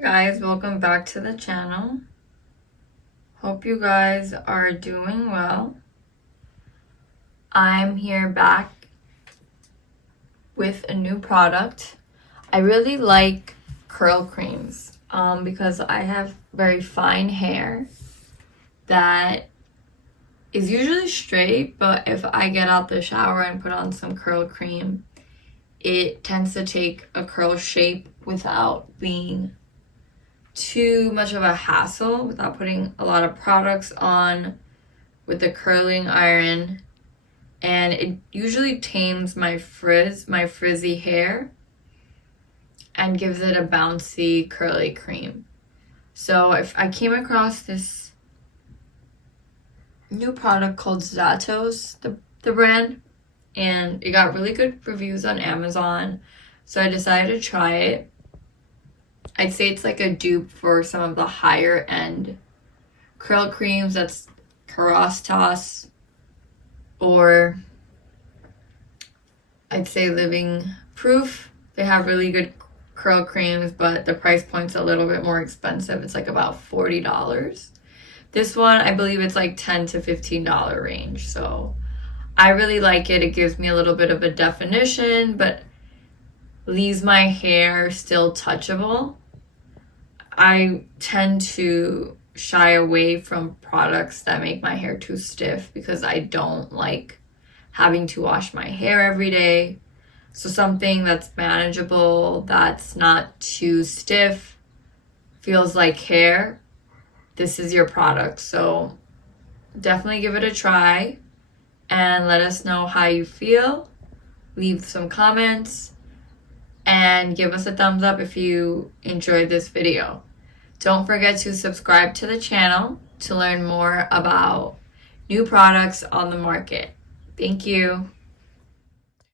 Hi guys, welcome back to the channel. Hope you guys are doing well. I'm here back with a new product. I really like curl creams because I have very fine hair that is usually straight, but if I get out the shower and put on some curl cream, it tends to take a curl shape without being too much of a hassle, without putting a lot of products on with the curling iron, and it usually tames my frizzy hair and gives it a bouncy curly cream. So if I came across this new product called Zoto'S, the brand, and it got really good reviews on Amazon, so I decided to try it. I'd say it's like a dupe for some of the higher end curl creams. That's Kerastase, or I'd say Living Proof. They have really good curl creams, but the price point's a little bit more expensive. It's like about $40. This one, I believe it's like $10 to $15 range. So I really like it. It gives me a little bit of a definition, but leaves my hair still touchable. I tend to shy away from products that make my hair too stiff because I don't like having to wash my hair every day. So something that's manageable, that's not too stiff, feels like hair, this is your product. So definitely give it a try and let us know how you feel. Leave some comments and give us a thumbs up if you enjoyed this video. Don't forget to subscribe to the channel to learn more about new products on the market. Thank you.